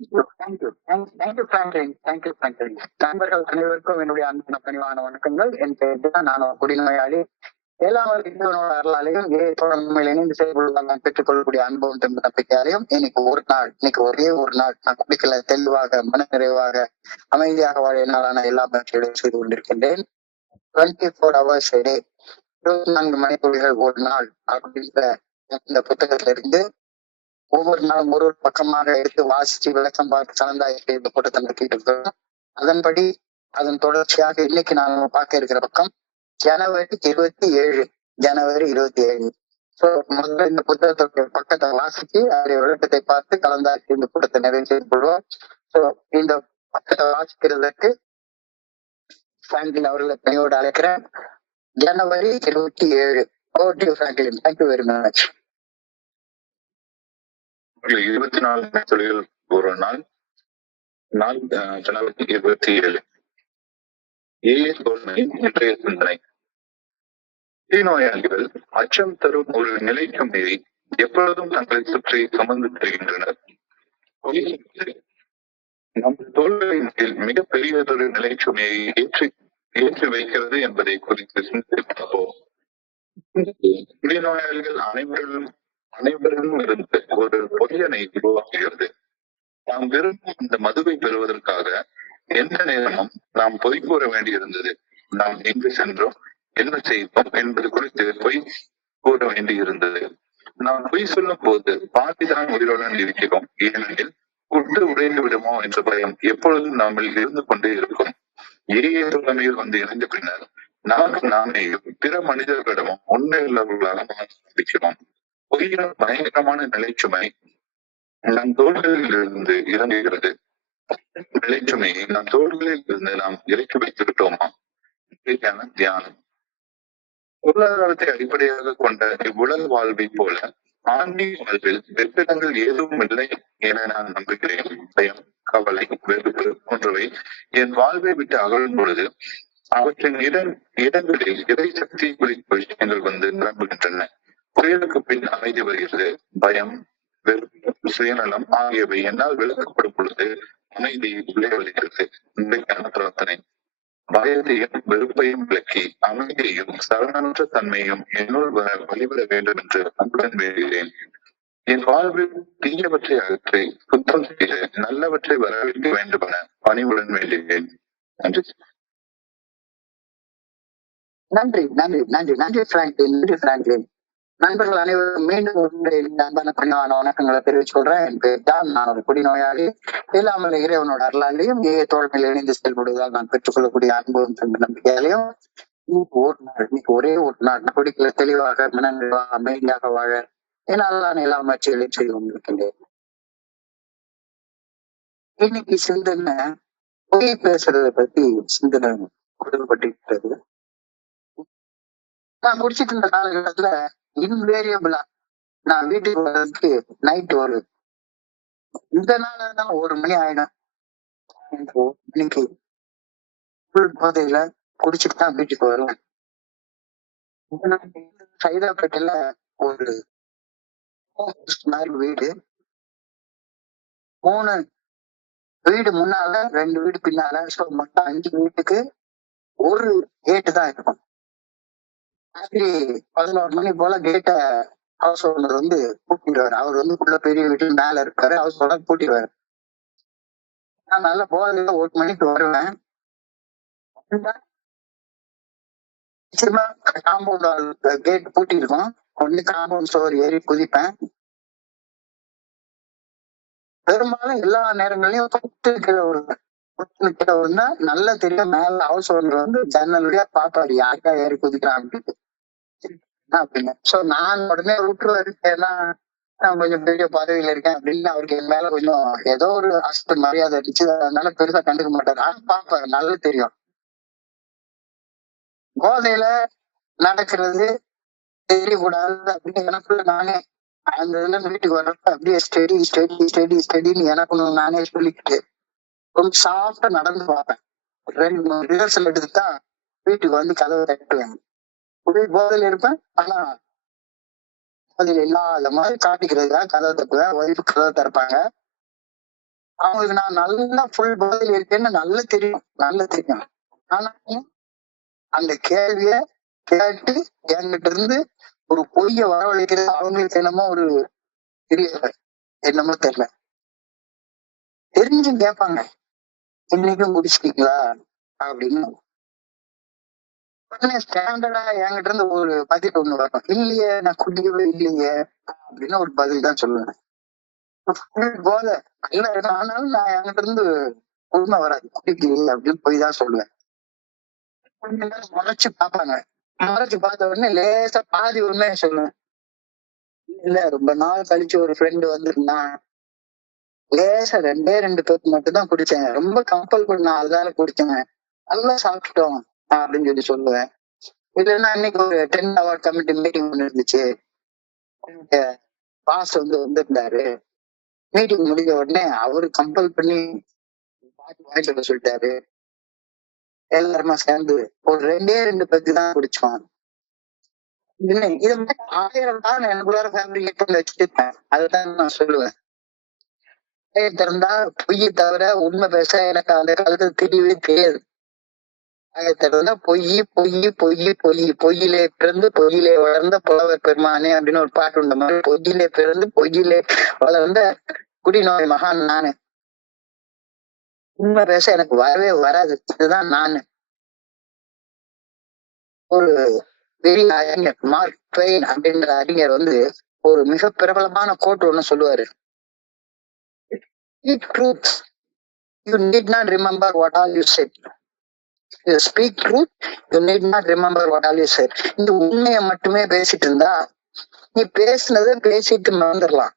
Thank you. Thank you Franklin. Thank you Franklin. நண்பர்கள் அனைவருக்கும் என்னுடைய அன்பான பணிவான வணக்கங்கள். என் பெயர் தான். நான் ஒரு குடிநோயாளி. ஏழாம் இறைவனோட அருளாலையும் உண்மையில் இணைந்து செயல்படுவதால் நான் பெற்றுக்கொள்ளக்கூடிய அனுபவம் திரும்ப நம்பிக்கையாலையும் இன்னைக்கு ஒரே ஒரு நாள் நான் குடிக்கல தெளிவாக மன நிறைவாக அமைதியாக வாழ என்னாலான எல்லா பற்றியும் செய்து கொண்டிருக்கின்றேன். 24 hours a day, 24 மணித்துளிகள் ஒரு நாள் அப்படின்ற இந்த புத்தகத்துல இருந்து ஒவ்வொரு நாளும் ஒரு ஒரு பக்கமாக எடுத்து வாசிச்சு விளக்கம் பார்த்து கலந்தாய்ச்சி இந்த கூட்டத்தை நடத்திட்டு இருக்கோம். அதன்படி அதன் தொடர்ச்சியாக இன்னைக்கு நான் பார்க்க இருக்கிற பக்கம் ஜனவரி 27. ஜனவரி 27. சோ முதல்ல இந்த புத்தகத்துடைய பக்கத்தை வாசிச்சு அதனுடைய விளக்கத்தை பார்த்து கலந்தாய்ச்சி இந்த கூட்டத்தை நிறைவு செய்து கொள்வோம். சோ இந்த பக்கத்தை வாசிக்கிறதுக்கு பிராங்க்லின் அவர்களை பணியோடு அழைக்கிறேன். ஜனவரி 27. பிராங்க்லின். Thank you very much. 24 தொழில் ஒரு நாள் ஜனவரி 27. இன்றைய சிந்தனை. நோயாளிகள் அச்சம் தரும் ஒரு நிலைக்கு மீறி எப்பொழுதும் தங்களை சுற்றி சுமந்து தருகின்றனர். நம் தோல்வியின் கீழ் மிகப்பெரியதொரு நிலைச்சுமையை ஏற்றி வைக்கிறது என்பதை குறித்து சிந்திப்போம். குடிநோயாளிகள் அனைவரிலும் இருந்து ஒரு பொய்யனை உருவாக்குகிறது. நாம் விரும்பும் இந்த மதுவை பெறுவதற்காக எந்த நேரமும் நாம் பொய் கூற வேண்டியிருந்தது. நாம் எங்கு சென்றோம், என்ன செய்தோம் என்பது குறித்து பொய் கூற வேண்டியிருந்தது. நாம் பொய் சொல்லும் போது பாதிதான் உயிருடன் இருக்கிறோம். ஏனெனில் குட்டு உடைந்து விடுமோ என்ற பயம் எப்பொழுதும் நம்மில் இருந்து கொண்டே இருக்கும். தலைமையில் வந்து இணைந்த பின்னர் நமக்கு நாமேயும் பிற மனிதர்களிடமும் உண்மையுள்ளவர்களாக ஆரம்பிக்கிறோம். பொய்யின் பயங்கரமான நிலைச்சுமை நம் தோள்களில் இருந்து இறங்குகிறது. நிலைச்சுமையை நம் தோள்களில் இருந்து நாம் இறக்கி வைத்துவிட்டோமா? தியானம். பொருளாதாரத்தை அடிப்படையாக கொண்ட இவ்வுலக வாழ்வை போல ஆன்மீக வாழ்வில் வெற்றிடங்கள் எதுவும் இல்லை என நான் நம்புகிறேன். பயம், கவலை, வெறுப்பு போன்றவை என் வாழ்வை விட்டு அகழும் பொழுது அவற்றின் இடங்களில் இறை சக்தி குறித்த விஷயங்கள் வந்து நிரம்புகின்றன. புயலுக்கு பின் அமைதி வருகிறது. பயம், வெறுப்பு, சுயநலம் ஆகியவை என்னால் விளக்கப்படும் பொழுது அமைதி உள்ளே வருகிறது. இன்றைக்கான பிரார்த்தனை. பயத்தையும் வெறுப்பையும் விளக்கி அமைதியையும் சரணமற்ற தன்மையும் என்னுள் வழிபட வேண்டும் என்று அன்புடன் வேண்டுகிறேன். என் வாழ்வில் தீயவற்றை அகற்றி சுத்தம் செய்து நல்லவற்றை வரவேற்க வேண்டும் என பணிவுடன் வேண்டுகிறேன். நன்றி. நன்றி நன்றி நன்றி நன்றி பிராங்க்லின். நன்றி பிராங்க்லின். நண்பர்கள் அனைவரும் மீண்டும் அன்பான பணிவான வணக்கங்களை தெரிவிச்சு கொள்றேன். என் பேர் தான். நான் ஒரு குடிநோயாளி. இல்லாமல் இறைவனோட அருளாலையும் தோழமையில் இணைந்து செயல்படுவதால் நான் பெற்றுக்கொள்ளக்கூடிய அனுபவம் நம்பிக்கையாலையும் இன்னைக்கு ஒரே ஒரு நாள் குடிக்கல தெளிவாக மனநிறைவாக அமைதியாக வாழ என்னால் நான் எல்லா முயற்சிகளையும் செய்து கொண்டிருக்கின்றேன். இன்னைக்கு சிந்தனை பொய் பேசுறதை பத்தி சிந்தனை கொடுக்கப்பட்டிருக்கிறது. நான் குடிச்சிட்டு இருந்த காலகட்டத்துல இன்வேரியபிளா நான் வீட்டுக்கு வர்றதுக்கு நைட் ஒரு இந்த நாள் 1 மணி ஆயிடும். இன்னைக்கு போதையில குடிச்சிட்டு தான் வீட்டுக்கு வருவேன். சைதாப்பேட்டையில ஒரு வீடு, 3 வீடு முன்னால 2 வீடு பின்னால, மொத்தம் 5 வீட்டுக்கு ஒரு கேட்டு தான் இருக்கும். ராத்திரி 11 மணி போல கேட்ட ஹவுஸ் ஓனர் வந்து பூட்டிடுவாரு. அவர் வந்து உள்ள பெரிய வீட்டுல மேல இருக்காரு. ஹவுஸ் ஓனர் பூட்டிடுவாரு. நான் நல்ல போதையில 1 மணிக்கு வருவேன். காம்பவுண்ட் கேட் பூட்டி இருக்கும். ஒண்ணு காம்பவுண்ட் ஸ்டோர் ஏறி குதிப்பேன். பெரும்பாலும் எல்லா நேரங்களையும் நல்லா தெரியும். மேல ஹவுஸ் ஓனர் வந்து ஜன்னல் வழியா பாப்பாரு யாருக்கா ஏறி குதிக்கிறான் அப்படின்னு. சோ நான் உடனே விட்டுருவாரு. ஏன்னா நான் கொஞ்சம் பெரிய பதவியில இருக்கேன் அப்படின்னு அவருக்கு என் மேல கொஞ்சம் ஏதோ ஒரு அஸ்து மரியாதை இருந்துச்சு. அதனால பெருசா கண்டுக்க மாட்டாரு. ஆனா பாப்பாரு, நல்லா தெரியும். போதையில நடக்கிறது தெரியக்கூடாது அப்படின்னு எனக்குள்ள நானே அந்த இதுல வீட்டுக்கு வர்றப்ப அப்படியே ஸ்டெடி ஸ்டெடி ஸ்டெடி ஸ்டெடின்னு எனக்கு நானே சொல்லிக்கிட்டு கொஞ்சம் சாஃப்டா நடந்து பார்ப்பேன். 2 ரிஹர்சல் எடுத்துதான் வீட்டுக்கு வந்து கதவை தட்டுவேன். போதையில இருப்பேன். ஆனா அதில் இல்லாத மாதிரி காட்டிக்கிறதுக்காக கதவை தட்டுவேன். ஒய்ஃபு கதவை திறப்பாங்க. அவங்களுக்கு நான் நல்லா ஃபுல் பதில் இருக்கேன்னு நல்லா தெரியும். ஆனா அந்த கேள்விய கேட்டு என்கிட்ட இருந்து ஒரு பொய்ய வரவழைக்கிறது அவங்களுக்கு என்னமோ ஒரு பெரிய என்னமோ தெரியல. தெரிஞ்சும் கேட்பாங்க, இன்னைக்கும் முடிச்சிட்டீங்களா அப்படின்னு. உடனே ஸ்டாண்டர்டா என்கிட்ட இருந்து ஒரு பதில் ஒண்ணு வரும், இல்லையே நான் குடிக்கவே இல்லையே அப்படின்னு ஒரு பதில் தான் சொல்லுவேன். போத இல்ல, ஆனாலும் நான் என்கிட்ட இருந்து உண்மை வராது, குடிக்கலையே அப்படின்னு போய் தான் சொல்லுவேன். கொஞ்ச நேரம் முறைச்சு பார்ப்பாங்க. முறைச்சு பார்த்த உடனே லேசா பாதி உண்மையை சொல்லுவேன். இல்ல ரொம்ப நாள் கழிச்சு ஒரு ஃப்ரெண்டு வந்திருந்தான், லேசா 2 பேருக்கு மட்டும் தான் குடிச்சேன், ரொம்ப கம்பல் பண்ண அதனால குடிச்சேன், நல்லா சாப்பிட்டோம் அப்படின்னு சொல்லுவேன். இல்லைன்னா இன்னைக்கு ஒரு 10 hour கமிட்டி மீட்டிங் ஒண்ணு இருந்துச்சு, பாஸ் வந்திருந்தாரு, மீட்டிங் முடிஞ்ச உடனே அவரு கம்பல் பண்ணி வாங்கிட்டு வர சொல்லிட்டாரு, எல்லாருமா சேர்ந்து ஒரு 2 பேருக்கு தான் குடிச்சோம். இது மாதிரி 1000 தான் எனக்குள்ளார ஃபேப்ரிகேட் பண்ணி வச்சுருப்பேன். அதுதான் நான் சொல்லுவேன். திறந்தா பொய்யை தவிர உண்மை பேச எனக்கு அந்த காலத்துல தெரியவே தெரியாது. திறந்தா பொய் பொய் பொய் பொய், பொய்யிலே பிறந்து பொய்யிலே வளர்ந்த புலவர் பெருமானே அப்படின்னு ஒரு பாட்டு உண்ட மாதிரி, பொய்யிலே பிறந்து பொய்யிலே வளர்ந்த குடிநோய் மகான் நானு. உண்மை பேச எனக்கு வரவே வராது, இதுதான் நானு. ஒரு பெரிய அறிஞர் மார்க் ட்வெயின் அப்படின்ற அறிஞர் ஒரு மிக பிரபலமான கோட் ஒண்ணு சொல்லுவாரு, speak truth, you need not remember what all you said. You speak truth, you need not remember what all you said. இந்த உண்மையை மட்டுமே பேசிட்டு இருந்தா நீ பேசுனதை பேசிட்டு மறந்துடலாம்.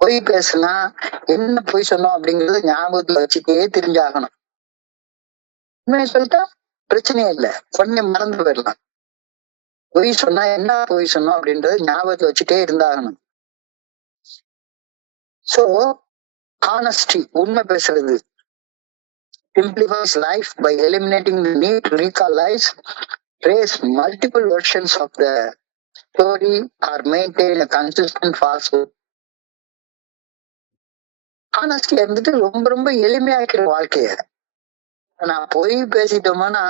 பொய் பேசுனா என்ன பொய் சொன்னோம் அப்படிங்கறது ஞாபகத்துல வச்சுட்டே தெரிஞ்சாகணும். உண்மையை சொல்லிட்டா பிரச்சனையே இல்லை, கொஞ்சம் மறந்து போயிடலாம். பொய் சொன்னா என்ன பொய் சொன்னோம் அப்படின்றது ஞாபகத்துல வச்சுட்டே இருந்தாகணும். சோ honesty, உண்மை பேசுறது, simplifies life by eliminating the need to recall lies, trace multiple versions of the story, or maintain a consistent falsehood. honesty ரொம்ப ரொம்ப எளிமையாக்கிற வாழ்க்கைய. நான் போய் பேசிட்டோம்னா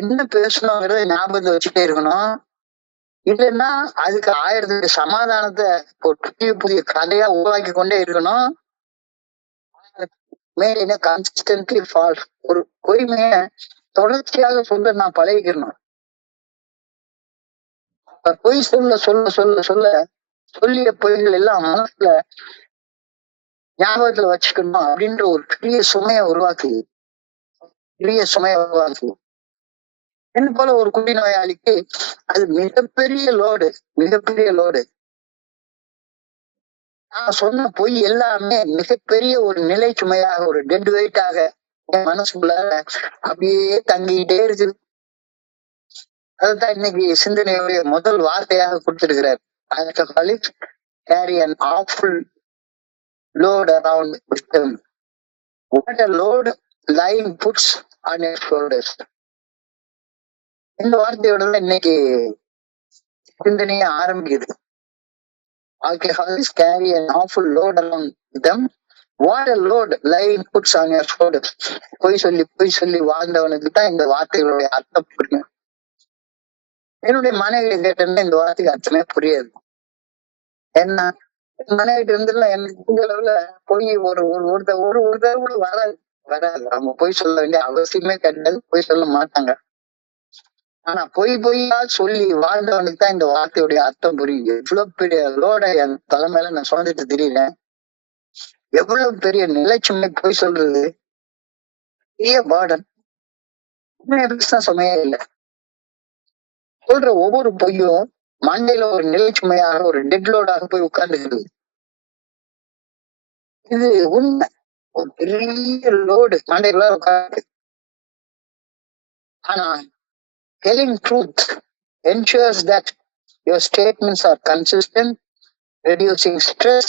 என்ன பேசணுங்கிறத ஞாபகத்தை வச்சுட்டே இருக்கணும். இல்லைன்னா அதுக்கு 1000 சமாதானத்தை புதிய புதிய கதையா உருவாக்கி கொண்டே இருக்கணும். கன்சிஸ்டன்ட்லி ஃபால்ஸ், ஒரு பொய்மைய தொடர்ச்சியாக சொல்ல நான் பழகிக்கணும். பொய் சொல்ல சொல்ல சொல்ல சொல்ல சொல்லிய பொய்கள் எல்லாம் மனசுல ஞாபகத்துல வச்சுக்கணும் அப்படின்ற ஒரு பெரிய சுமையை உருவாக்கு. என்ன போல ஒரு குடிநோயாளிக்கு அது மிகப்பெரிய லோடு. நான் சொன்ன பொய் எல்லாமே மிகப்பெரிய ஒரு நிலை சுமையாக, ஒரு டெட் வெயிட்டாக என் மனசுக்குள்ளார அப்படியே தங்கிட்டே இருக்குது. அதுதான் இன்னைக்கு சிந்தனையுடைய முதல் வார்த்தையாக கொடுத்திருக்கிறார். Alcoholics carry an awful load around with them. What a load lying puts on your shoulders. இந்த வார்த்தையோட தான் இன்னைக்கு சிந்தனையே ஆரம்பிக்குது. Alcoholics carry an awful load around them. What a load lying puts on your shoulders. பொய் சொல்லி வாழ்ந்தவனுக்கு தான் இந்த வார்த்தைகளுடைய அர்த்தம் புரியும். என்னுடைய மனைவி கேட்டேன்னா இந்த வார்த்தைக்கு அர்த்தமே புரியாது. என்ன மனைவிட்டு இருந்துலாம் எனக்கு இந்த அளவுல பொய் ஒரு தடவை கூட வராது. அவங்க பொய் சொல்ல வேண்டிய அவசியமே கிடையாது, பொய் சொல்ல மாட்டாங்க. ஆனா பொய்யா சொல்லி வாழ்ந்தவனுக்கு தான் இந்த வார்த்தையுடைய அர்த்தம் புரியுது. எவ்வளவு பெரிய லோட என் தலைமையில நான் சுமந்துட்டு திடீர்னேன், எவ்வளவு பெரிய நிலைச்சுமை பொய் சொல்றது, பெரிய பேர்டன். தான் சுமையே இல்லை. சொல்ற ஒவ்வொரு பொய்யும் மண்டையில ஒரு நிலைச்சுமையாக, ஒரு டெட்லோடாக போய் உட்கார்ந்துக்கிறது. இது உண்மை, ஒரு பெரிய லோடு மண்டையில உட்கார்ந்து. ஆனா telling truth ensures that your statements are consistent, reducing stress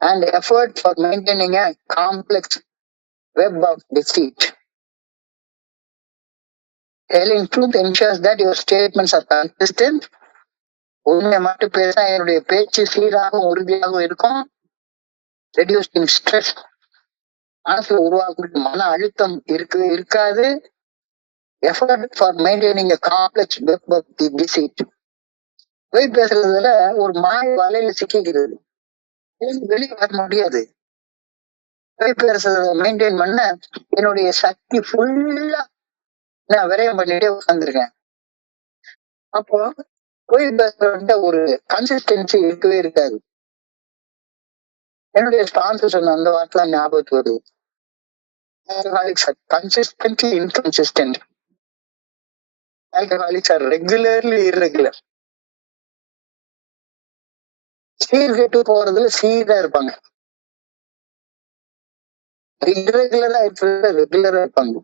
and effort for maintaining a complex web of deceit. Telling truth ensures that your statements are consistent. உண்மை மட்டும் பேச என்னுடைய பேச்சு சீராகவும் உறுதியாகவும் இருக்கும். Reducing stress மனசுல உருவாக்கக்கூடிய மன அழுத்தம் இருக்காது. Effort for maintaining complex web of the deceit. போய் பேசுறதுல ஒரு மாய வலையில சிக்கிக்கிறது, வெளியே வர முடியாது. போய் பேசுறத மெயின்டைன் பண்ண என்னுடைய சக்தி ஃபுல்லா நான் விரயம் பண்ணிட்டே உட்காந்துருக்கேன். அப்போ போய் பேசுற ஒரு கன்சிஸ்டன்சி இருக்கவே இருக்காது. என்னுடைய ஸ்பான்சர் சொன்ன அந்த வார்த்தை ஞாபகத்துக்கு வருது. Alcoholics are consistently inconsistent. Alcoholics are regularly irregular. சீர்கெட்டு போறதுல சீரா இருப்பாங்க, இர்ரெகுலரா இருக்கிறதுல ரெகுலரா இருப்பாங்க.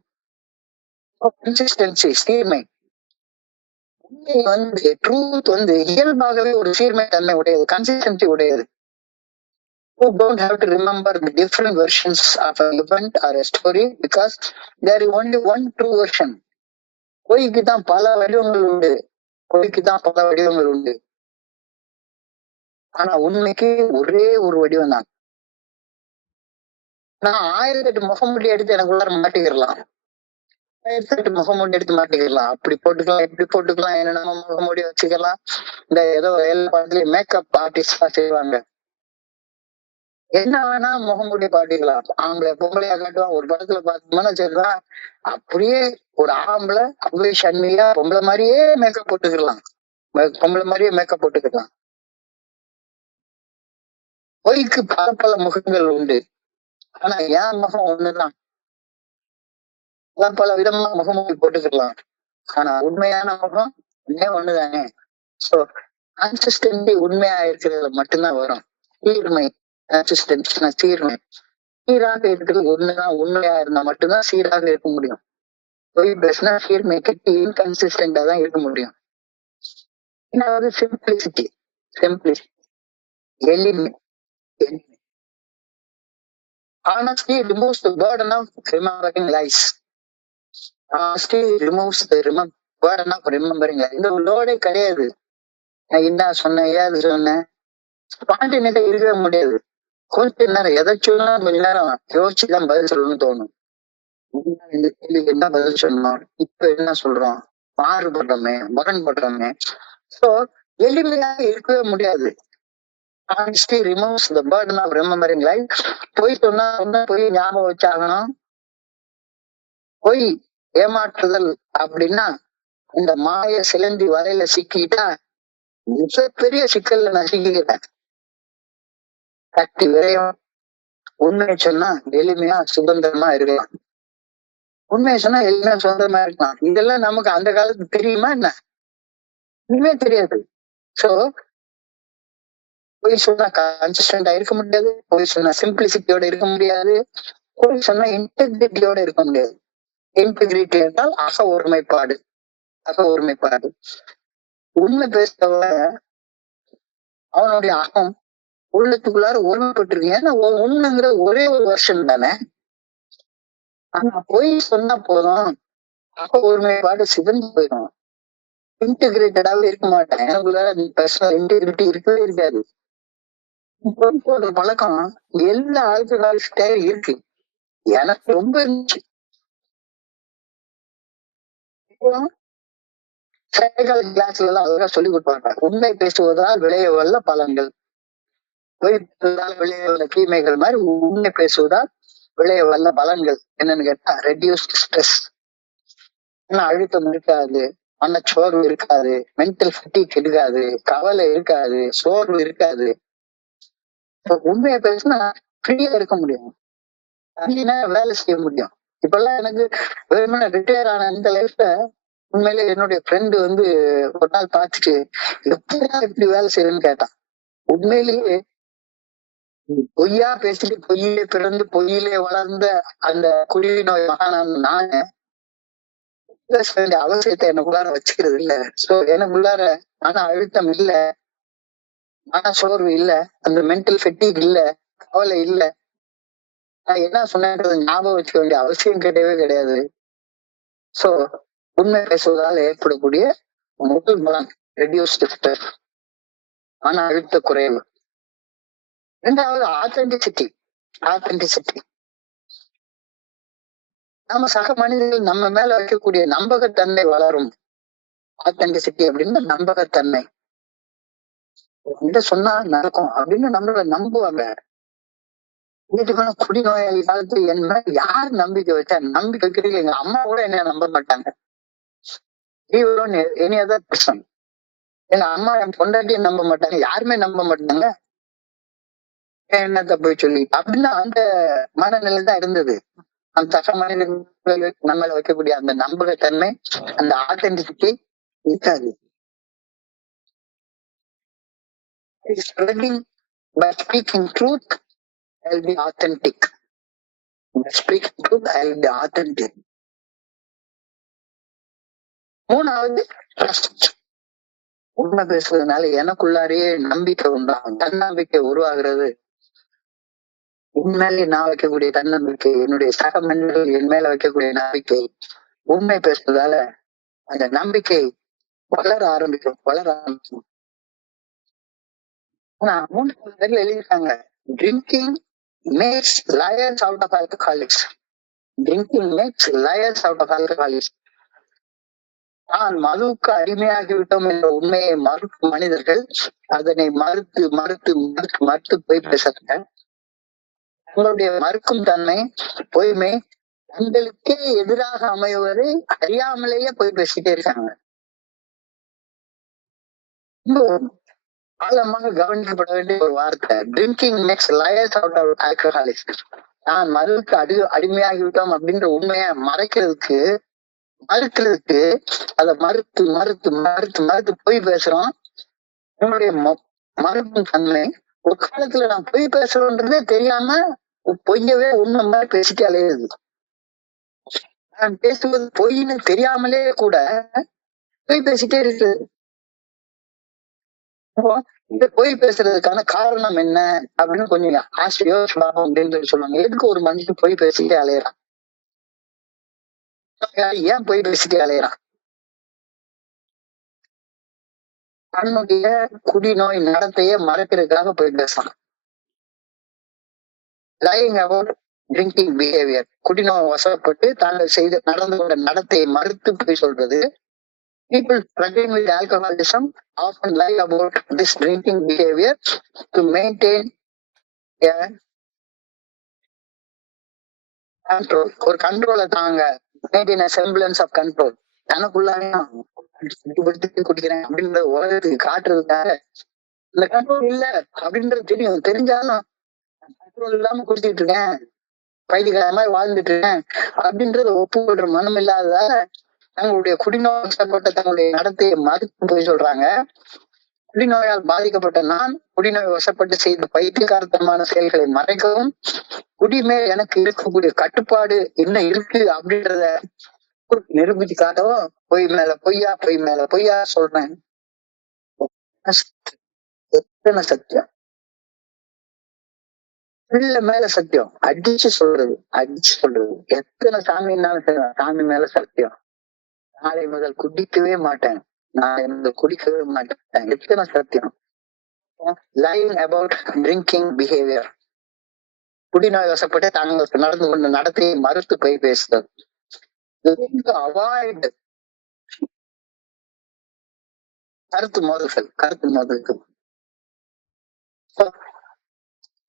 கன்சிஸ்டன்சி, சீர்மை ட்ரூத் இயல்பாகவே ஒரு சீர்மை தன்மை உடையது, கன்சிஸ்டன்சி உடையது. You don't have to remember the different versions of an event or a story because there is only one true version. பொய்க்கு தான் பல வடிவங்கள் உண்டு, பொய்க்கு தான் பல வடிவங்கள் உண்டு. ஆனா உண்மைக்கு ஒரே ஒரு வடிவம் தான். நான் 1008 முகமூடி எடுத்து எனக்குள்ளார மாட்டிக்கிறலாம், 1008 முகமூடி எடுத்து மாட்டிக்கலாம். அப்படி போட்டுக்கலாம், இப்படி போட்டுக்கலாம், என்னென்ன முகமூடி வச்சுக்கலாம். இந்த ஏதோ எல்லா படத்துலயும் மேக்கப் ஆர்டிஸ்ட் தான் செய்வாங்க. என்ன வேணா முகமூடி பாட்டிக்கலாம், ஆம்பளை பொம்பளையா காட்டுவான். ஒரு படத்துல பார்த்தோம்னா சரிதான், அப்படியே ஒரு ஆம்பளை அப்படியே சன்மையா பொம்பளை மாதிரியே மேக்கப் போட்டுக்கலாம், பொம்பளை மாதிரியே மேக்கப் போட்டுக்கலாம். பொய்க்கு பல பல முகங்கள் உண்டு, ஆனா என் முகம் ஒண்ணுதான். பல விதமா முகமூடி போட்டுக்கலாம், ஆனா உண்மையான முகம் ஒண்ணுதானே. சோ கன்சிஸ்டன்சி உண்மையா இருக்கிறதுல மட்டும்தான் வரும் சீர்மை. கன்சிஸ்டன்சினா சீர்மை. சீராக இருக்கிறது ஒண்ணுதான், உண்மையா இருந்தா மட்டும்தான் சீராக இருக்க முடியும். பொய் பேசினா சீர்மை கட்டி இன்கன்சிஸ்டண்டா தான் இருக்க முடியும். சிம்பிளிசிட்டி, எளிமை. Honesty removes the burden of remembering lies. Honesty removes the burden of remembering lies. இந்த லோடே கிடையாது. நான் என்ன சொன்னேன், ஏது சொன்னேன், ஸ்பான்டேனியஸா இருக்கவே முடியாது. கொஞ்ச நேரம் எதை சொல்லணும், கொஞ்ச நேரம் யோசிச்சுதான் பதில் சொல்லணும்னு தோணும். இந்த கேள்விக்கு என்ன பதில் சொன்னோம், இப்ப என்ன சொல்றோம், மாறுபடுறோமே, முரண்படுறோமே. சோ எளிமையாக இருக்கவே முடியாது. Honesty removes the burden of remembering life. பொய் சொன்னா பொய் ஞாபகம் வச்சாகணும். பொய் ஏமாற்றுதல் அப்படின்னா இந்த மாய சிலந்தி வலையில சிக்கிட்டா மிகப்பெரிய சிக்கல்ல நான் சிக்கிக்கிறேன். சக்தி விரயம். உண்மையை சொன்னா எளிமையா சுதந்திரமா இருக்கலாம், உண்மையை சொன்னா எளிமையா சுதந்திரமா இருக்கலாம். இதெல்லாம் நமக்கு அந்த காலத்துக்கு தெரியுமா என்ன? ஒண்ணுமே தெரியாது. சோ பொய் சொன்னா கன்சிஸ்டன்டா இருக்க முடியாது, பொய் சொன்னா சிம்பிளிசிட்டியோட இருக்க முடியாது, பொய் சொன்னா இன்டெகிரிட்டியோட இருக்க முடியாது. இன்டெகிரிட்டி என்றால் ஒருமைப்பாடு. உண்மை பேசுறவ அவனுடைய அகம் உள்ளத்துக்குள்ளார ஒருமைப்பட்டிருக்கு. ஏன்னா உண்மைங்கிற ஒரே ஒரு வருஷம் தானே. ஆனா பொய் சொன்னா போதும், ஒருமைப்பாடு சிதந்து போயிடும். இன்டெகிரேட்டடாவே இருக்க மாட்டேன், எனக்குள்ளார பர்சனல் இன்டெகிரிட்டி இருக்கவே இருக்காது. பொய் போடுற பழக்கம் எல்லா ஆல்கஹாலிஸ்டே இருக்கு, எனக்கு ரொம்ப இருந்துச்சு. சைக்காலஜி கிளாஸ்ல எல்லாம் அதெல்லாம் சொல்லி கொடுப்பாங்க. உண்மை பேசுவதால் விளைய வல்ல பலன்கள், பொய் பேசுவதால் விளைய வல்ல தீமைகள் மாதிரி உண்மை பேசுவதால் விளைய வல்ல பலன்கள் என்னன்னு கேட்டா ரெடியூஸ்ட் ஸ்ட்ரெஸ். ஆனா அழுத்தம் இருக்காது, மனச்சோர்வு இருக்காது, மென்டல் ஃபட்டிக் இருக்காது, கவலை இருக்காது, சோர்வு இருக்காது. உண்மையை பேசினா ஃப்ரீயா இருக்க முடியும், வேலை செய்ய முடியும். இப்பெல்லாம் எனக்கு வெறுமனே ரிட்டையர் ஆன இந்த லைஃப்ல உண்மையிலே என்னுடைய ஃப்ரெண்டு ஒரு நாள் பார்த்துட்டு எப்படா இப்படி வேலை செய்யறேன்னு கேட்டான். உண்மையிலேயே பொய்யா பேசிட்டு பொய்யிலே பிறந்து பொய்யிலே வளர்ந்த அந்த குருவி நோய் மகானான நானு பேச வேண்டிய அவசியத்தை எனக்குள்ளார வச்சுக்கிறது இல்ல. சோ எனக்குள்ளார மன அழுத்தம் இல்ல, மன சோர்வு இல்ல, அந்த மென்டல் ஃபெட்டிக் இல்ல, கவலை இல்ல. நான் என்ன சொன்னேன்றது ஞாபகம் வச்சுக்க வேண்டிய அவசியம் கிடையாது. சோ உண்மை பேசுவதால் ஏற்படக்கூடிய முதல் பலன் ரெடியூஸ்ட் ஸ்ட்ரெஸ், மன அழுத்த குறைவு. இரண்டாவது ஆத்தென்டிசிட்டி. நம்ம சக மனிதர்கள் நம்ம மேல வைக்கக்கூடிய நம்பகத்தன்மை வளரும். ஆத்தென்டிசிட்டி அப்படின்னு நம்பகத்தன்மை. என்கிட்ட சொன்னா நடக்கும் அப்படின்னு நம்மள நம்புவாங்க. வீட்டுக்கான குடிநோயாளி காலத்துல என் மேல யார் நம்பிக்கை வச்சா? நம்பிக்கை வைக்கிறீங்க, எங்க அம்மா கூட என்ன நம்ப மாட்டாங்க. Any other person. எங்க அம்மா என் பொண்டாட்டியை நம்ப மாட்டாங்க, யாருமே நம்ப மாட்டாங்க. என்னத்த போய் சொல்லி அப்படின்னு அந்த மனநிலை தான் இருந்தது. அந்த சக மனிதர்கள் நம்மள வைக்கக்கூடிய அந்த நம்பகத்தன்மை, அந்த ஆத்தென்டிசிட்டி இருக்காது. Spreading by speaking truth, I'll be authentic. By speaking truth, I'll be authentic. மூணாவது trust. உண்மை பேசுறதுனால எனக்குள்ளாரையே நம்பிக்கை உண்டாகும், தன்னம்பிக்கை உருவாகிறது. உண்மையிலே நான் வைக்கக்கூடிய தன்னம்பிக்கை, என்னுடைய சக மனிதர்கள் என் மேல வைக்கக்கூடிய நம்பிக்கை, உண்மை பேசுறதால அந்த நம்பிக்கை வளர ஆரம்பிக்கும். ஆனா மூணாவது பேர்ல எழுதியிருக்காங்க, drinking makes liars out of alcoholics. Drinking makes liars out of alcoholics. நான் மதுவுக்கு அடிமையாகிவிட்டோம் என்ற உண்மையை மறுக்கும் மனிதர்கள் அதனை மறுத்து மறுத்து மறுத்து மறுத்து போய் பேசுறாங்க. உங்களுடைய மறுக்கும் தன்மை, பொய்மை தங்களுக்கே எதிராக அமைவதை அறியாமலேயே போய் பேசிட்டே இருக்காங்க. ஆழமாக கவனிக்கப்பட வேண்டிய ஒரு வார்த்தை, drinking makes liars out of alcoholics. நான் மதுவுக்கு அடிமையாகிவிட்டோம் அப்படின்ற உண்மையை மறைக்கிறதுக்கு அதை மறுத்து மறுத்து மறுத்து மறுத்து பொய் பேசுறோம். என்னுடைய மறுக்கும் தன்மை ஒரு காலத்துல நான் பொய் பேசுறோன்றதே தெரியாம பொய்யவே உண்மை மாதிரி பேசிட்டு அலையுது. நான் பேசுவது பொய்ன்னு தெரியாமலே கூட பொய் பேசிட்டே இருக்கு. இந்த பொய் பேசுறதுக்கான காரணம் என்ன அப்படின்னு கொஞ்சம் ஆசையோ அப்படின்னு சொல்லுவாங்க. எதுக்கு ஒரு மனுஷன் பொய் பேசிட்டே அலையிறான்? ஏன் பொய் பேசிட்டே அலையிறான்? தன்னுடைய குடிநோய் நடத்தைய மறைக்கிறதுக்காக போய் பேசலாம். லையிங் அபவுட் ட்ரிங்கிங் பிஹேவியர், குடிநோய் வசப்பட்டு தாங்கள் நடந்து கொண்ட நடத்தையை மறுத்து போய் சொல்றது. People struggling with alcoholism often lie about this drinking behavior to maintain a control. ஒரு கண்ட்ரோலை தாங்க, maintain a semblance of control. தனக்குள்ளாரையும் குடிக்கிறேன் அப்படின்ற உலகத்துக்கு காட்டுறதுக்காக இந்த கண்ட்ரோல் இல்ல அப்படின்றது தெரியும். தெரிஞ்சாலும் கண்ட்ரோல் இல்லாம குடிச்சிட்டு இருக்கேன், பைத்தியக்கார மாதிரி வாழ்ந்துட்டு இருக்கேன் அப்படின்றத ஒப்புக்கொள்ற மனம் இல்லாததால தங்களுடைய குடிநோய்ப்பட்ட தங்களுடைய நடத்தையை மறுத்து போய் சொல்றாங்க. குடிநோயால் பாதிக்கப்பட்ட நான் குடிநோய் வசப்பட்டு செய்த பைத்தியக்காரத்தனமான செயல்களை மறைக்கவும், குடிமேல் எனக்கு இருக்கக்கூடிய கட்டுப்பாடு என்ன இருக்கு அப்படின்றத நிரூபிச்சு காட்டவும் பொய் மேல பொய்யா பொய் மேல பொய்யா சொல்றேன். எத்தனை சத்தியம், பிள்ளை மேல சத்தியம், அடிச்சு சொல்றது. எத்தனை சாமினாலும் சரி, சாமி மேல சத்தியம், நாளை முதல் குடிக்கவே மாட்டேன், எத்தனை சத்தியம். லைங் அபவுட் ட்ரிங்கிங் பிஹேவியர், குடிநோய் வசப்பட்டு தாங்களுக்கு நடந்து கொண்ட நடத்தையை மறுத்து போய் பேசுறது. அவாய்ட்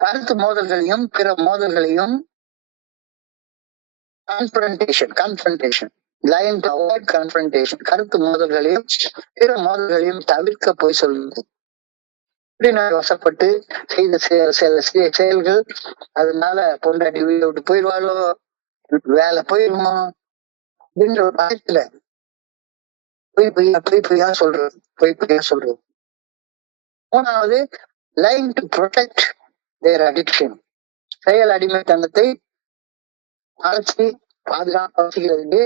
கருத்து மோதல்களையும் பிற மோதல்களையும் confrontation, lying to avoid confrontation, கருத்து மோதல்களையும் பிற மோதல்களையும் தவிர்க்க போய் சொல்லுது. குடிநோய் வசப்பட்டு செய்த செயல்கள், அதனால பொண்டாட்டி வீட்டை விட்டு போயிடுவாளோ, வேலை போயிடுமோ அப்படின்ற ஒரு பயத்துல பொய் பொய்யா சொல்றது. மூணாவது, lying to protect their addiction, செயல் அடிமைத்தனத்தை மறைச்சு பாதுகாப்புக்கு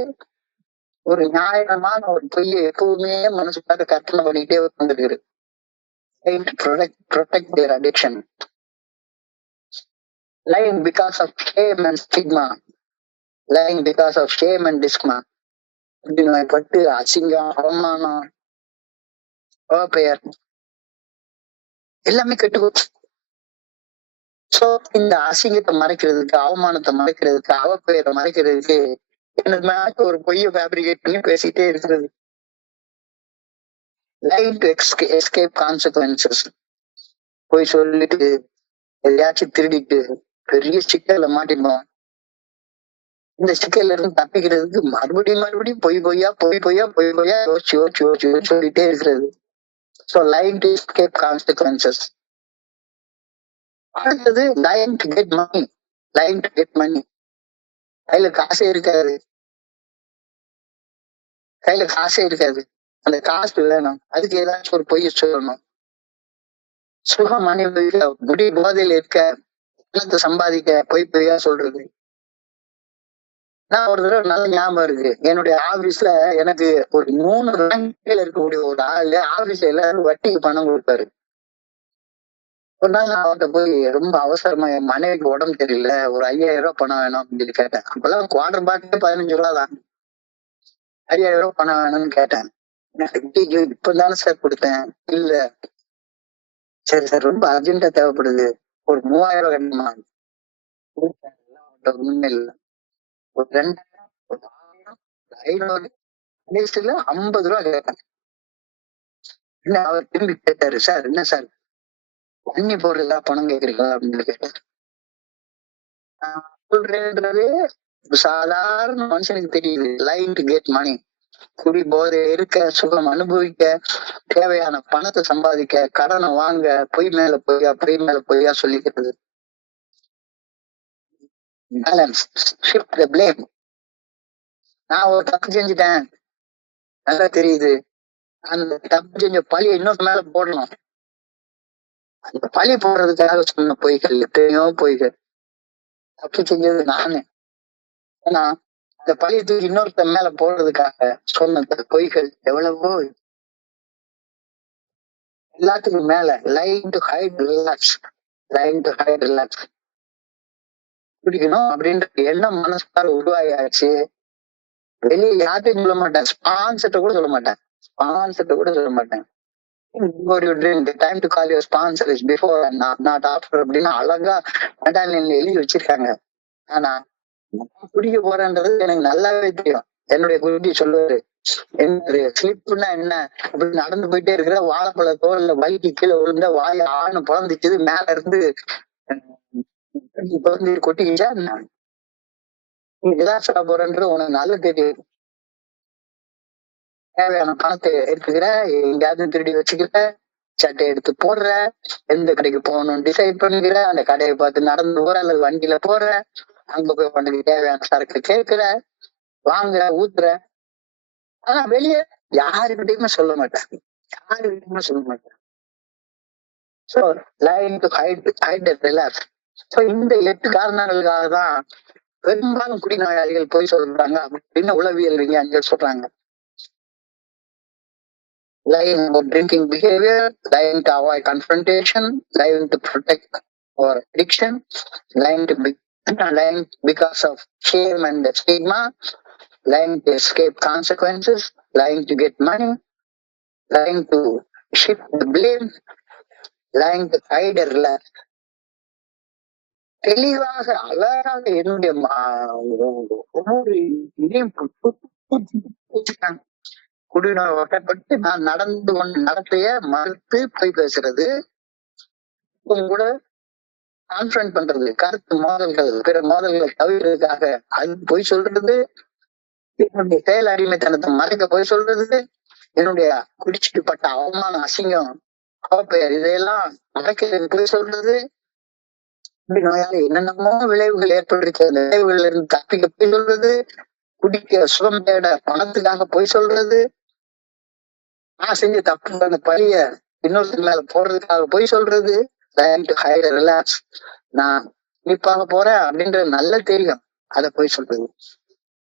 ஒரு நியாயமான ஒரு பொய்யை எப்பவுமே மனசுக்காக கற்பனை பண்ணிட்டே வந்துருக்கு. Protect their addiction. Lying because of shame and stigma. பட்டு அசிங்கம், அவமானம், அவப்பெயர் எல்லாமே கெட்டுப்போச்சு. சோ இந்த அசிங்கத்தை மறைக்கிறதுக்கு, அவமானத்தை மறைக்கிறதுக்கு, அவப்பெயரை மறைக்கிறதுக்கு எனது மேல ஒரு பொய்யை ஃபேப்ரிகேட் பண்ணி பேசிட்டே இருக்கிறது. Line to escape consequences. போய் சொல்லிட்டு எதையாச்சும் திருடிட்டு பெரிய சிக்கல்ல மாட்டிப்போம். இந்த சிக்கல்ல இருந்து தப்பிக்கிறதுக்கு மறுபடியும் பொய் பொய்யா யோசிச்சு சொல்லிட்டே இருக்கிறது. So lying to escape consequences. அடுத்தது lying to get money. Lying to get money. கையில காசே இருக்காது. அந்த காசு வேணும், அதுக்கு ஏதாச்சும் ஒரு பொய்ய சொல்லணும். சுகம் அனுபவிக்க, குடி போதையில் இருக்க, பணத்தை சம்பாதிக்க பொய்யா சொல்றது. நான் ஒரு தடவை நல்ல ஞாபகம் இருக்கு. என்னுடைய ஆபீஸ்ல எனக்கு ஒரு 3 ரேங்க்ல இருக்கக்கூடிய ஒரு ஆளு ஆபீஸ்ல எல்லாரும் வட்டிக்கு பணம் கொடுப்பாரு. ஒரு நாள் நான் அவர்கிட்ட போய் ரொம்ப அவசரமா என் மனைவிக்கு உடம்பு தெரியல, ஒரு 5000 ரூபாய் பணம் வேணும் அப்படின்னு சொல்லி கேட்டேன். அப்பெல்லாம் குவார்டர் பாட்டிலே 15 ரூபா தான். 5000 ரூபாய் பணம் வேணும்னு கேட்டேன். இப்பதானே சார் கொடுத்தேன். இல்ல, சரி சார் ரொம்ப அர்ஜென்டா தேவைப்படுது, ஒரு 3000 ரூபாய் வேணுமா? ஒண்ணுமே இல்ல, ஒரு 2000, ஒரு 1000, 500, கடைசியில 50 ரூபாய் கேட்டேன். என்ன அவர் திரும்பி கேட்டாரு, சார் என்ன சார் தண்ணி போடுறதா பணம் கேக்குறீங்களா அப்படின்னு கேட்டாரு. சொல்றேன்றது சாதாரண மனுஷனுக்கு தெரியுது. Lying to get money. குடி போதை இருக்க, சுகம் அனுபவிக்க, தேவையான பணத்தை சம்பாதிக்க, கடனை வாங்க, பொய் மேல பொய்யா சொல்லிக்கிறது. பேலன்ஸ், ஷிஃப்ட் தி ப்ளேம். நான் ஒரு தப்பு செஞ்சுட்டேன், நல்லா தெரியுது, அந்த தப்பு செஞ்ச பழிய இன்னொரு மேல போடணும். அந்த பழி போடுறதுக்காக சொன்ன பொய்கள் எத்தனையோ பொய்கள். தப்பு செஞ்சது நானு, ஆனா அந்த பழிய தூக்கி இன்னொருத்த மேல போடுறதுக்காக சொன்ன பொய்கள் எவ்வளவோ. எல்லாத்துக்கும் மேல லைன் டு ஹைட் ரிலாக்ஸ். குடிக்கணும் அப்படின்ற எண்ணம் மனசுக்கார உருவாயாச்சு. வெளியே யார்ட்டையும் சொல்ல மாட்டேன், ஸ்பான்சர்ட்ட கூட சொல்ல மாட்டேன். Time to call your sponsor is before not after அப்படின்னு அழகா மெடாலியன்ல எழுதி வச்சிருக்காங்க. ஆனா குடிக்க போறேன்றது எனக்கு நல்லாவே தெரியும். என்னுடைய குருஜி சொல்லுவாரு, ஸ்லிப்னா என்ன, அப்படி நடந்து போயிட்டே இருக்கிற வாழைப்பழ தோல்ல வலிக்கு கீழே விழுந்த வாய ஆணு பிறந்துச்சு, மேல இருந்து கொட்டிக்கிச்சா இதெல்லாம் சொல்ல போறேன்றது உனக்கு நல்ல தெரியும். தேவையான பணத்தை எடுத்துக்கிற, எங்கேயாவது திருடி வச்சுக்கிற, சட்டை எடுத்து போடுற, எந்த கடைக்கு போகணும்னு டிசைட் பண்ணிக்கிற, அந்த கடையை பார்த்து நடந்து போற அல்லது வண்டியில போற, அங்க போய் உனக்கு தேவையான சரக்கு கேட்கிற, வாங்குற, ஊத்துற. ஆனா வெளியே யாருக்கிட்டையுமே சொல்ல மாட்டேன். So lying to hide relapse. So இந்த 8 காரணங்களுக்காக தான் பெரும்பாலும் குடிநோயாளிகள் போய் சொல்றாங்க அப்படின்னு உளவியல் விஞ்ஞானிகள் சொல்றாங்க. Lying about drinking behavior, lying to avoid confrontation, lying to protect our addiction, lying because of shame and stigma, lying to escape consequences, lying to get money, lying to shift the blame, lying to hide or relax. தெளிவாக அழகாக என்னுடைய ஒவ்வொரு இதையும் குடிநோய் வட்டப்பட்டு நான் நடத்தைய மறுத்து போய் பேசுறது, கூட கான்ஃபரன்ட் பண்றது, கருத்து மோதல்கள், பிற மோதல்களை தவிர்க்கிறதுக்காக அது போய் சொல்றது, என்னுடைய செயல் அடிமைத்தனத்தை மறைக்க போய் சொல்றது, என்னுடைய குடிச்சிட்டு பட்ட அவமானம், அசிங்கம், அவப்பெயர் இதையெல்லாம் மறைக்க போய் சொல்றது, நோயால என்னென்னமோ விளைவுகள் ஏற்பட்டிருக்கு, அந்த விளைவுகள்ல இருந்து தப்பிக்க போய் சொல்றது, குடிக்க சுகம் தேட பணத்துக்காக போய் சொல்றது, நான் செஞ்ச தப்பு அந்த பழிய இன்னொருத்தர் மேல போடுறதுக்காக போய் சொல்றது, ரிலாக்ஸ், நான் குறிப்பாக போறேன் அப்படின்றது நல்ல தெரியும், அதை போய் சொல்றது.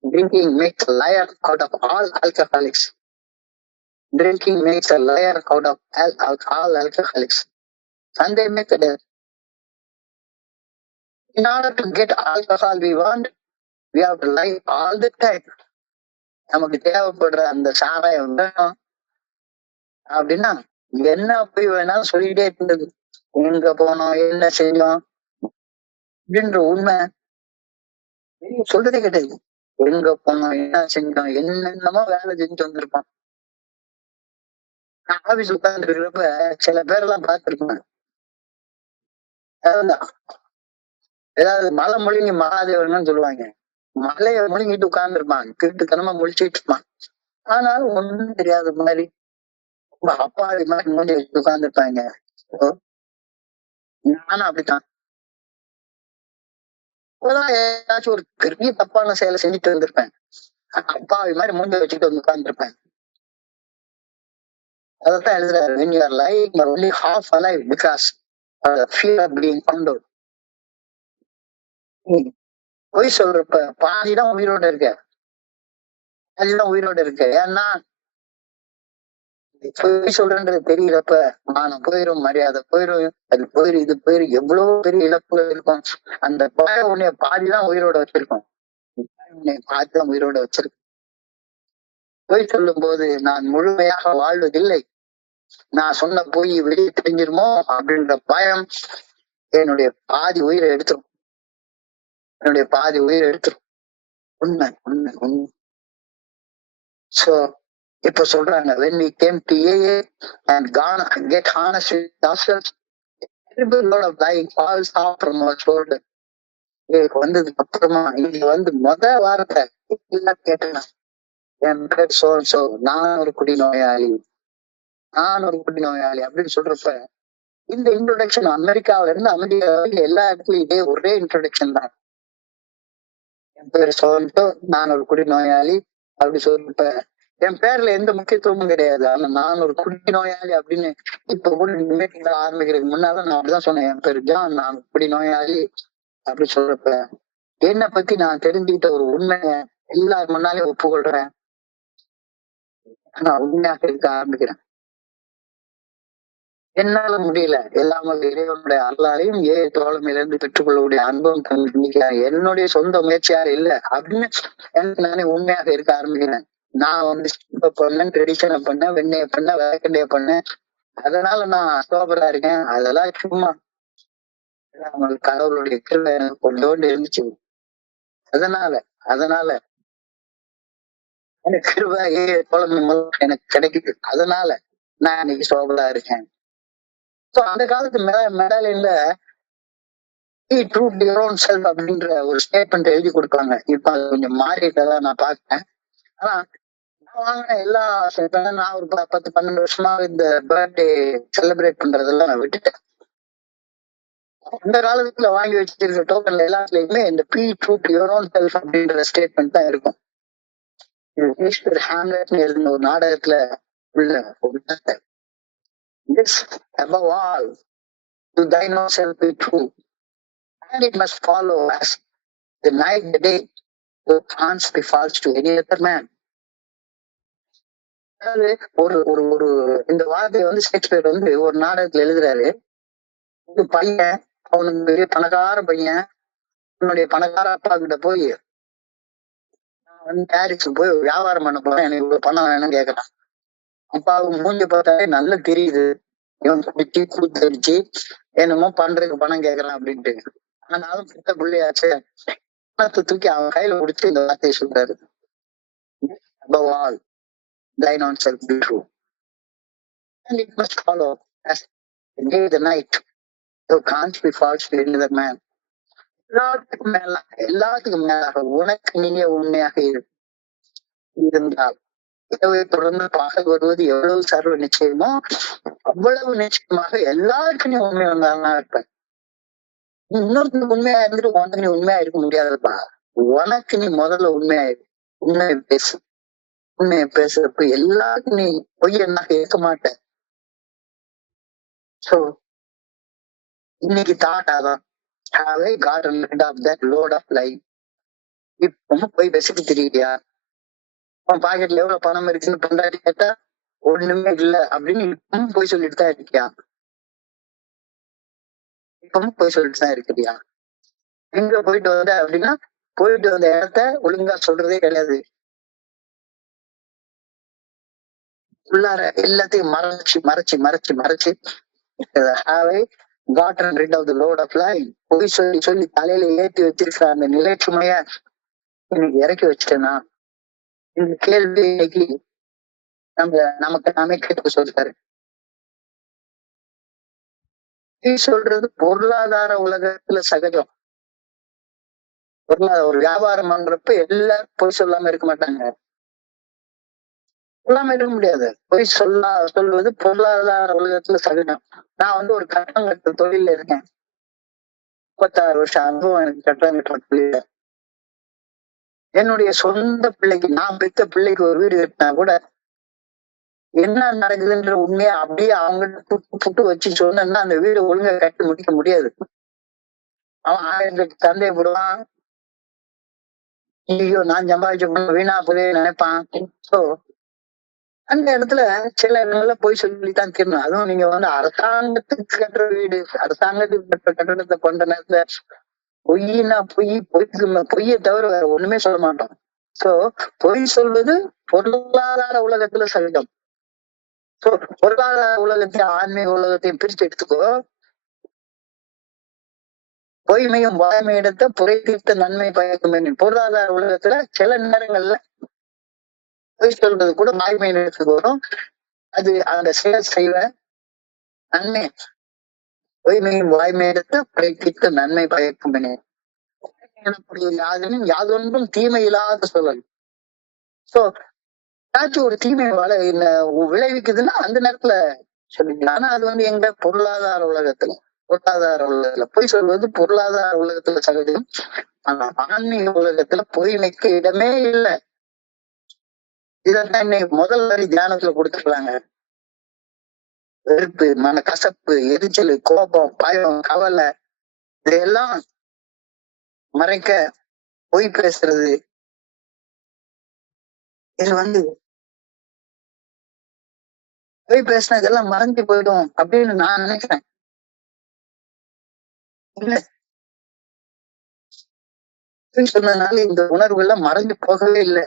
Drinking makes a liar out of all alcoholics. Drinking makes a liar out of all alcoholics. And they make it. In order to get alcohol we want, we have to lie all the time. நமக்கு தேவைப்படுற அந்த சாராயம் வேணும் அப்படின்னா என்ன போய் வேணாலும் சொல்லிட்டே இருந்தது. எங்க போனோம், என்ன செஞ்சோம் அப்படின்ற உண்மை சொல்றதே கிடையாது. எங்க போனோம், என்ன செஞ்சோம், என்னென்னமோ வேலை செஞ்சு வந்திருப்பான். நான் ஆபீஸ் உட்கார்ந்து இருக்கிறப்ப சில பேரெல்லாம் பார்த்திருப்பேன். அதான் ஏதாவது மலை முழுங்கி மகாதேவன் சொல்லுவாங்க. மலைய முழுங்கிட்டு உட்கார்ந்துருப்பான், திருட்டுத்தனமா முழிச்சிட்டு இருப்பான். ஆனாலும் ஒண்ணும் தெரியாத மாதிரி ரொம்ப அப்பாவி மாதிரி மூஞ்சி வச்சு உட்கார்ந்துருப்பாங்க. நானும் அப்படித்தான். இப்பதான் ஏதாச்சும் ஒரு பெரிய தப்பான செயலை செஞ்சுட்டு வந்திருப்பேன். அப்பாவி மாதிரி மூஞ்சி வச்சுட்டு வந்து உட்கார்ந்துருப்பேன். அதான் எழுதுறாரு, when you are lying you are only half alive because of the fear of being found out. பொய் சொல்றப்ப பாதிதான் உயிரோட இருக்க, பாதிதான் உயிரோட இருக்க. ஏன்னா பொய் சொல்றன்றது தெரியறப்ப மானம் போயிரும், மரியாதை போயிரும், அது போயிரும், இது போயிரும், எவ்வளவு பெரிய இழப்புகள் இருக்கும். அந்த பயம் உன்னைய பாதிதான் உயிரோட வச்சிருக்கோம், உன்னை பாதிதான் உயிரோட வச்சிருக்கோம். பொய் சொல்லும் போது நான் முழுமையாக வாழ்வதில்லை, நான் சொன்ன பொய் வெளியே தெரிஞ்சிருமோ அப்படின்ற பயம் என்னுடைய பாதி உயிரை எடுத்துரும், என்னுடைய பாதி உயிரை எடுத்துரும். உண்மை உண்மை உண்மை. சோ இப்ப சொல்றாங்க, when we came to AA and gone get honest with ourselves, every load of lying falls off from our shoulder. வந்ததுக்கு அப்புறமா இங்க மொத வார்த்தை எல்லாம் கேட்டேன், என் பேர் சோ நான் ஒரு குடிநோயாளி, நான் ஒரு குடிநோயாளி அப்படின்னு சொல்றப்ப இந்த இன்ட்ரோடக்ஷன் அமெரிக்காவில இருந்து அமெரிக்கா எல்லா இடத்துலயும் இதே ஒரே இன்ட்ரோடக்ஷன் தான். என் பேர் சோன்ட்டு, நான் ஒரு குடிநோயாளி அப்படி சொல்றப்ப என் பேர்ல எந்த முக்கியத்துவமும் கிடையாது. ஆனா நான் ஒரு குடிநோயாளி அப்படின்னு இப்ப கூட மீட்டிங்ல ஆரம்பிக்கிறதுக்கு முன்னால நான் அப்படிதான் சொன்னேன், என் பேரு ஜான், நான் குடிநோயாளி அப்படி சொல்றப்ப என்னை பத்தி நான் தெரிஞ்சுக்கிட்ட ஒரு உண்மையை எல்லாரும் முன்னாலே ஒப்புக்கொள்றேன், நான் உண்மையாக இருக்க ஆரம்பிக்கிறேன். என்னால முடியல, எல்லாமே இறைவனுடைய அருளாலையும் தோழமையில இருந்து பெற்றுக்கொள்ளக்கூடிய அன்பும் என்னுடைய சொந்த முயற்சியால இல்ல அப்படின்னு எனக்கு நானே உண்மையாக இருக்க ஆரம்பிக்கிறேன். நான் பண்ணேன், ட்ரெடிஷனை பண்ணேன், வெண்ணைய பண்ணேன், வேக்கண்டைய பண்ணேன், அதனால நான் சோபரா இருக்கேன். அதெல்லாம் சும்மா கடவுளுடைய கிருபை எனக்கு கொண்டோண்டு இருந்துச்சு. அதனால அதனால எனக்கு கிருபை தோழமை எனக்கு கிடைக்குது, அதனால நான் இன்னைக்கு சோபரா இருக்கேன். அந்த காலத்து மெடாலியன்ல ட்ரூ யுவர் ஓன் செல்ஃப் அப்படின்ற ஒரு ஸ்டேட்மெண்ட் எழுதி கொடுப்பாங்க. இப்ப அது கொஞ்சம் மாறிட்டதான் நான் பார்த்தேன். ஆனா நான் வாங்கின எல்லா நான் ஒரு 10-12 வருஷமா இந்த பர்த்டே செலிப்ரேட் பண்றதெல்லாம் நான் விட்டுட்டேன். அந்த காலத்துல வாங்கி வச்சிருக்க டோக்கன்ல எல்லாத்துலயுமே இந்த ட்ரூ யுவர் ஓன் செல்ஃப் அப்படின்ற ஸ்டேட்மெண்ட் தான் இருக்கும். ஹாம்லெட்னு எழுதின ஒரு நாடகத்துல உள்ள ஒரு this above all to thine own self be true, and it must follow as the night the day, so chance be false to any other man. அதாவது ஒரு ஒரு ஒரு இந்த வார்த்தையை ஷேக்ஸ்பியர் ஒரு நாடகத்துல எழுதுறாரு. ஒரு பையன், அவனுக்கு பெரிய பணக்கார பையன், உன்னுடைய பணக்கார அப்பா கிட்ட போய் நான் பாரிஸ்க்கு போய் வியாபாரம் பண்ண போறேன், எனக்கு இவ்வளவு பணம் வேணும்னு கேக்குறான். அப்பாவுக்கு மூஞ்சி பார்த்தாலே நல்லா தெரியுது, இவன் குடிச்சு கூத்தடிச்சு என்னமோ பண்றதுக்கு பணம் கேக்குறான் அப்படின்ட்டு. ஆனாலும் பித்த பிள்ளையாச்சு, பணத்தை தூக்கி அவன் கையில குடிச்சு இந்த வார்த்தையை சொல்றாரு, above all thine own self be true, and it must follow as the day the night, so can't be false to any other man. எல்லாத்துக்கும் மேலாக உனக்கு நீங்க உண்மையாக இருந்தால் இரவை தொடர்ந்து பகல் வருவது எவ்வளவு சர்வ நிச்சயமோ அவ்வளவு நிச்சயமாக எல்லாருக்கும் நீ உண்மை வந்தாலும் இருப்பேன். இன்னொருத்தருக்கு உண்மையா இருந்துட்டு உனக்கு நீ உண்மையா இருக்க முடியாதுப்பா. உனக்கு நீ முதல்ல உண்மையாயிரு, உண்மையை பேசு. உண்மையை பேசுறப்ப எல்லாருக்கும் நீ பொய்யனாக இருக்க மாட்ட. சோ இன்னைக்கு தாட்டாதான் have I gotten rid of that load of lying. இப்ப போய் பேசிட்டு தெரியலையா, உன் பாக்கெட்ல எவ்வளவு பணம் இருக்குன்னு பொண்டாட்டி கேட்டா ஒண்ணுமே இல்ல அப்படின்னு இப்பவும் போய் சொல்லிட்டு தான் இருக்கியா, இப்பவும் போய் சொல்லிட்டு தான் இருக்கிறியா. எங்க போயிட்டு வந்த அப்படின்னா போயிட்டு வந்த இடத்த ஒழுங்கா சொல்றதே கிடையாது. உள்ளார எல்லாத்தையும் மறைச்சு மறைச்சு மறைச்சு மறைச்சு have I gotten rid of the load of lying. பொய் சொல்லி சொல்லி தலையில ஏற்றி வச்சிருக்கிற அந்த நிலைச்சுமைய இன்னைக்கு இறக்கி வச்சிட்டேனா? இந்த கேள்வி இன்னைக்கு நமக்கு நாமே கேட்க சொல்றாரு. பொய் சொல்றது பொருளாதார உலகத்துல சகஜம். ஒரு வியாபாரம் பண்றப்ப எல்லாரும் பொய் சொல்லாம இருக்க மாட்டாங்க. சொல்லாம இருக்க முடியாது. பொய் சொல்வது பொருளாதார உலகத்துல சகஜம். நான் ஒரு கட்டடம் கட்டுற தொழில இருக்கேன். 36 வருஷம் அனுபவம் எனக்கு கட்டடம் கட்டுற தொழில. என்னுடைய சொந்த பிள்ளைக்கு, நான் பெத்த பிள்ளைக்கு ஒரு வீடு கட்டினா கூட என்ன நடக்குதுன்ற உண்மையை அப்படியே அவங்கள்ட்ட புட்டு வச்சு சொன்னா அந்த வீடு ஒழுங்கா கட்டி முடிக்க முடியாது. அவன் 1000 சந்தேகப்படுவான். ஐயோ நான் சம்பாதிச்ச வீணா போதே நினைப்பான். சோ அந்த இடத்துல சில இடங்கள்ல போய் சொல்லித்தான் தீரணும். அதுவும் நீங்க அரசாங்கத்துக்கு கட்டுற வீடு, அரசாங்கத்துக்கு கட்டுற கட்டடத்தை பண்ற நேரத்துல பொய்யை தவிர வேற ஒண்ணுமே சொல்ல மாட்டோம். சோ பொய் சொல்வது பொருளாதார உலகத்துல சகஜம். சோ பொருளாதார உலகத்தையும் ஆன்மீக உலகத்தையும் பிரிச்சு எடுத்துக்கோ. பொய்மையும் வாய்மையிடத்த புரை தீர்த்த நன்மை பயக்கும். பொருளாதார உலகத்துல சில நேரங்கள்ல பொய் சொல்றது கூட வாய்மை இடத்துக்கு வரும். அது அந்த செயல் செய்வ நன்மை. பொய்மையும் வாய்மையிடத்த புரை தீர்த்த நன்மை பயக்கும். யாதெனும் யாதொன்றும் தீமை இல்லாத சொல்லல். சோ ஏதாச்சும் ஒரு தீமை விளைவிக்குதுன்னா அந்த நேரத்துல சொல்லிக்கலாம். ஆனா அது எங்க பொருளாதார உலகத்துல பொய் சொல்வது பொருளாதார உலகத்துல சகஜம். ஆனா ஆன்மீக உலகத்துல பொய்மைக்கு இடமே இல்லை. இதான் இன்னைக்கு முதல் வரி தியானத்துல கொடுத்துருக்காங்க. வெறுப்பு, மன கசப்பு, எரிச்சல், கோபம், பயம், கவலை இதையெல்லாம் மறைக்க பொய் பேசுறது. இது பொய் பேசினா இதெல்லாம் மறைஞ்சு போயிடும் அப்படின்னு நான் நினைக்கிறேன். இல்ல, பொய் சொன்னதுனால இந்த உணர்வு எல்லாம் மறைஞ்சு போகவே இல்லை.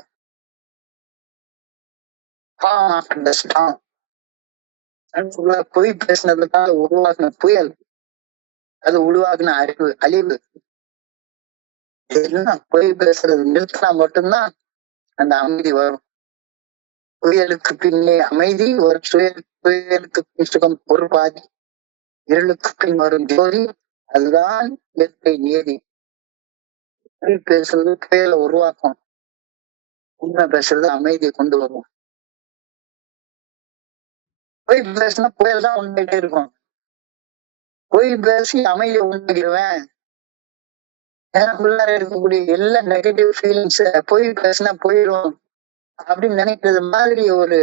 பொய் பேசினதுனால உருவாகின புயல், அது உருவாகின அழிவு. இதெல்லாம் பொய் பேசுறது நிறுத்தினா மட்டும்தான் அந்த அமைதி வரும். புயலுக்கு பின்னே அமைதி, ஒரு புயலுக்கு பின் சுகம் ஒரு பாதி, இருளுக்கு பின் வரும் ஜோதி, அதுதான் இயற்கை நியதி. பொய் பேசுறது புயலை உருவாக்கும், உண்மை பேசுறது அமைதியை கொண்டு வரும். பொய் பேசினா புயல் தான் உண்மையிட்டே இருக்கும். பொய் பேசி அமைதியை உண்டாக்கிடுவேன், எனக்குள்ளார இருக்கக்கூடிய எல்லா நெகட்டிவ் ஃபீலிங்ஸ் பொய் பேசினா போயிடும் அப்படின்னு நினைக்கிறது மாதிரி ஒரு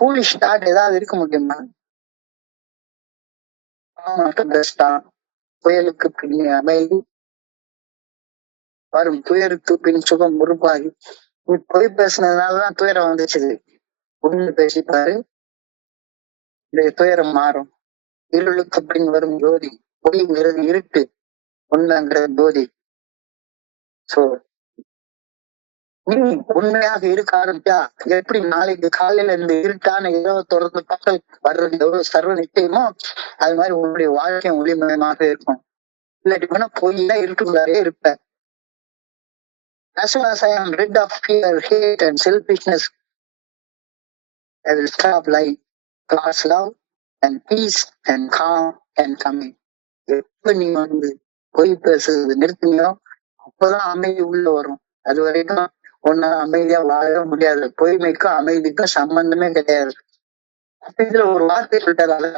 ஃபூலிஷ் தாட் ஏதாவது இருக்க முடியுமா? புயலுக்கு பின் அமைதி, வரும் துயருக்கு பின் சுகம் உருவாகி. பொய் பேசினதுனாலதான் துயரம் வந்துச்சு. உண்மை பேசிப்பாரு, இந்த துயரம் மாறும். இருளுக்கு பின் வரும் ஜோதி, பொய்ங்கிறது இருட்டு, உண்மைங்கிறது ஜோதி. சோ நீ உண்மையாக இருக்க ஆரம்பிச்சா எப்படி நாளைக்கு காலையில இந்த இருட்டான இரவு தொடர்ந்து பக்கம் வர்றது எவ்வளவு சர்வ நிச்சயமோ அது மாதிரி உன்னுடைய வாழ்க்கை ஒளிமயமாக இருக்கும். இல்லாட்டி போனா பொய்யா இருக்குள்ளாரே இருப்ப. As soon as I am rid of fear, hate and selfishness, I will stop lying. God's love and peace and calm and coming. எப்ப நீ பொய் பேசுறது நிறுத்தினியோ அப்பதான் அமைதி உள்ள வரும். அது வரைக்கும் ஒன்னால அமைதியா வாழ முடியாது. பொய்மைக்கும் அமைதிக்கும் சம்பந்தமே கிடையாது. அப்ப இதுல ஒரு வார்த்தை சொல்லிட்டால,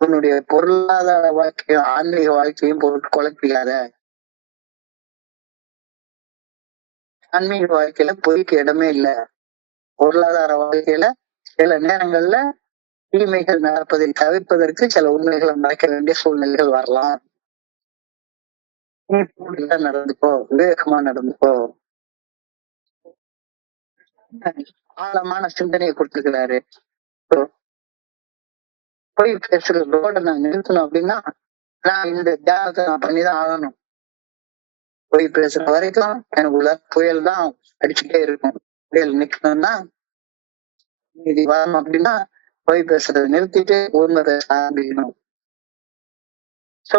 உன்னுடைய பொருளாதார வாழ்க்கையும் ஆன்மீக வாழ்க்கையும் போட்டு குழப்பிக்காத. ஆன்மீக வாழ்க்கையில பொய்க்கு இடமே இல்லை. பொருளாதார வாழ்க்கையில சில நேரங்கள்ல தீமைகள் நடப்பதை தவிர்ப்பதற்கு சில உண்மைகளை மறைக்க வேண்டிய சூழ்நிலைகள் வரலாம். நீ நடந்துக்கோ, விவேகமா நடந்துக்கோ. ஆழமான சிந்தனையை கொடுத்துருக்கிறாரு. பொய் பேசுறதோட நான் நிறுத்தணும் அப்படின்னா நான் இந்த தியானத்தை நான் பண்ணிதான் ஆகணும். பொய் பேசுற வரைக்கும் எனக்குள்ள புயல் தான் அடிச்சுட்டே இருக்கும். புயல் நிக்கணும்னா இது வரணும் அப்படின்னா பொய் பேசுறதை நிறுத்திட்டு உண்மை பேச ஆரம்பிக்கணும். So,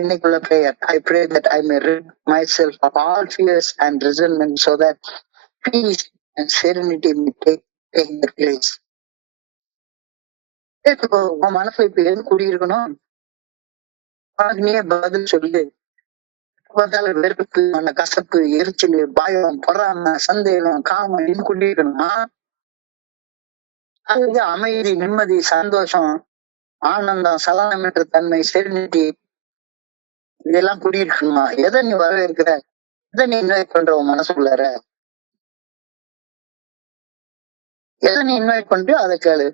இன்னைக்குள்ள prayer, I pray that I may rid myself of all fears and resentment so that peace and serenity may take their place. கேட்டுக்கோ, உன் மனசுல இப்ப எது குடியிருக்கணும்? உனக்கு நீயே பதில் சொல்லு. பார்த்தால வெறுப்பு, மன கசப்பு, எரிச்சல், பயம், பொறாமை, சந்தேகம், காமம் இது குடியிருக்கணுமா? அது அமைதி, நிம்மதி, சந்தோஷம், ஆனந்தம், சலனமற்ற தன்மை, செரினிட்டி இதெல்லாம் குடியிருக்கணுமா? எதை நீ வரவேற்கிற? எதை நீ இன்வைட் பண்ற உன் மனசுக்குள்ளார? எதை நீ இன்வைட் பண்றியோ அதை கேளு.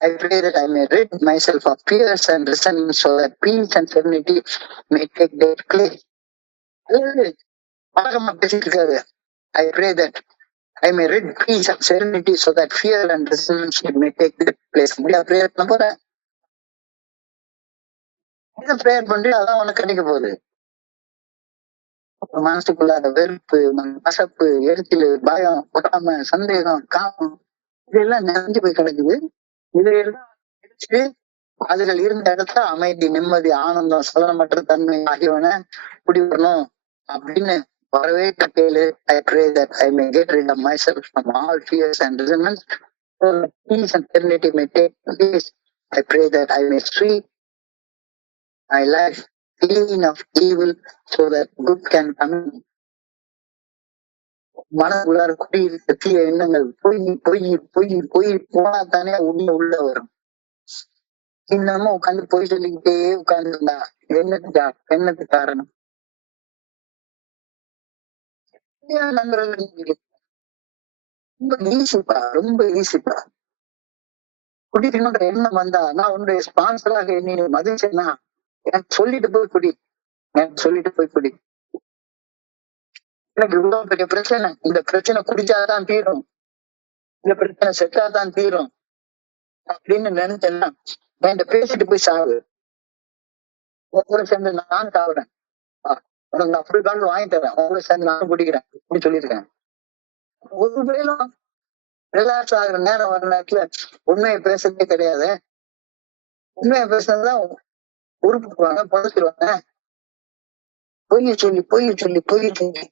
I pray that I may rid myself of fears and resentment so that peace and serenity may take their place. பழக்கமா பேசிட்டு இருக்காது. I pray that I may rid peace and serenity so that fear and resentment may take their place. முடியா prayer பண்ண போற? இதை prayer பண்றியோ அதான் உனக்கு கிடைக்க போகுது. மனசுக்குள்ளார வெறுப்பு, கசப்பு, எரிச்சல், பயம், பொறாமை, சந்தேகம், காமம் இதெல்லாம் நிறைஞ்சு போய் கிடக்குது. இதையெல்லாம் இடிச்சு அதுகள் இருந்த இடத்துல அமைதி, நிம்மதி, ஆனந்தம், சலனமற்ற தன்மை ஆகியவன குடி வரணும் அப்படின்னு வரவே கேளு. I pray that I may get rid of myself from all fears and resentments so that peace and serenity may take place. I pray that I may sweep my life clean of evil so that good can come in. மனதுள்ளார குடியிருக்க தீய எண்ணங்கள் பொய் பொய் பொய் பொய் போனா தானே உள்ள வரும். இன்னமும் உட்காந்து பொய் சொல்லிக்கிட்டே உட்கார்ந்துருந்தா என்னத்துக்கு காரணம்? ரொம்ப ஈஸிப்பா, ரொம்ப ஈஸிப்பா. குடிக்கணுன்ற எண்ணம் வந்தா நான் உன்னுடைய ஸ்பான்சராக நீ மதிச்சேன்னா எனக்கு சொல்லிட்டு போய் குடி, எனக்கு சொல்லிட்டு போய் குடி. எனக்கு இவ்வளவு பெரிய பிரச்சனை, இந்த பிரச்சனை குடிச்சாதான் தீரும், இந்த பிரச்சனை செட்டாதான் தீரும் அப்படின்னு நினைச்சேன்னா என்கிட்ட பேசிட்டு போய் சாவு. கூட சேர்ந்து நான் சாவுறேன், உனக்கு நான் ஃபுல் பாட்டில் வாங்கி தரேன், கூட சேர்ந்து நானும் குடிக்கிறேன் அப்படி சொல்லியிருக்கேன். ஒரு வேளும் ரிலாக்ஸ் ஆகுற நேரம் வர நேரத்துல உண்மையை பேசுறதே கிடையாது. உண்மையை பேசுறதுதான் உருப்புக்குவாங்க, புதைச்சிருவாங்க. பொய்ய சொல்லி பொய்ய சொல்லி பொய்ய சொல்லி